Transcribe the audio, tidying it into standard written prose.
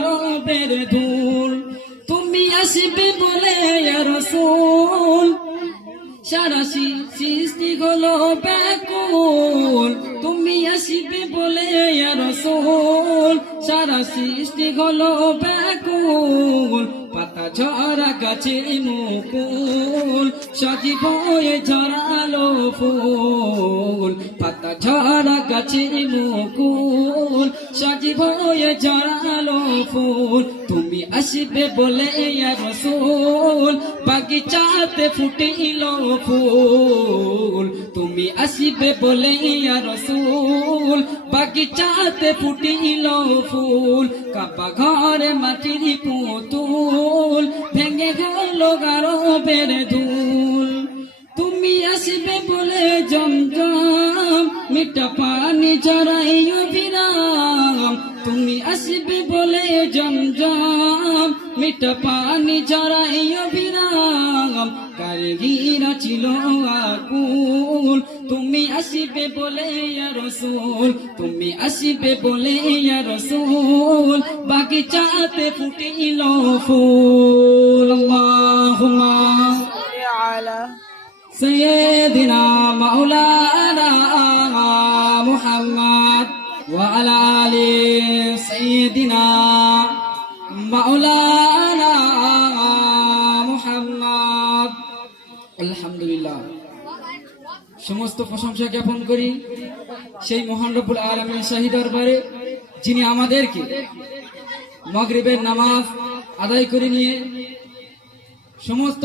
আরবের ধুল। তুমি আসবে বলে ইয়া রাসূল সারা সৃষ্টি হলো ব্যাকুল। তুমি আসবে বলে ইয়া রাসূল সারা সৃষ্টি হলো ব্যাকুল। পাতা ঝরা গাছে মুকুল সজীব হয়ে ঝরালো ফুল। পাতা ঝরা গাছে মুকুল সজীব হয়ে ঝরালো ফুল। তুমি আসবে বলে ইয়া রাসূল বাগিচাতে ফুটিল ফুল। তুমি আসবে বলে ইয়া রাসূল বাগিচাতে ফুটিল ফুল। কাবা ঘরে মাটির পুতুল ভেঙে গেল আরবের ধুল। তুমি আসবে বলে জমজম মিঠা পানি ঝরাইও বিরাম। তুমি আসবে বলে জমজম মিঠা পানি ঝরাইও বিরাম। কারগিরা ছিল আকুল। তুমি আসবে বলে ইয়া রাসূল তুমি আসবে বলে ইয়া রাসূল বাগিচাতে ফুটিল ফুল। আল্লাহুম্মা على سيدنا مولانا محمد وعلى آل سيدنا مولانا محمد। আলহামদুলিল্লাহ, সমস্ত প্রশংসা জ্ঞাপন করি সেই মহান রব্বুল আলামিন শাহী দরবারে, যিনি আমাদেরকে মাগরিবের নামাজ আদায় করে নিয়ে সমস্ত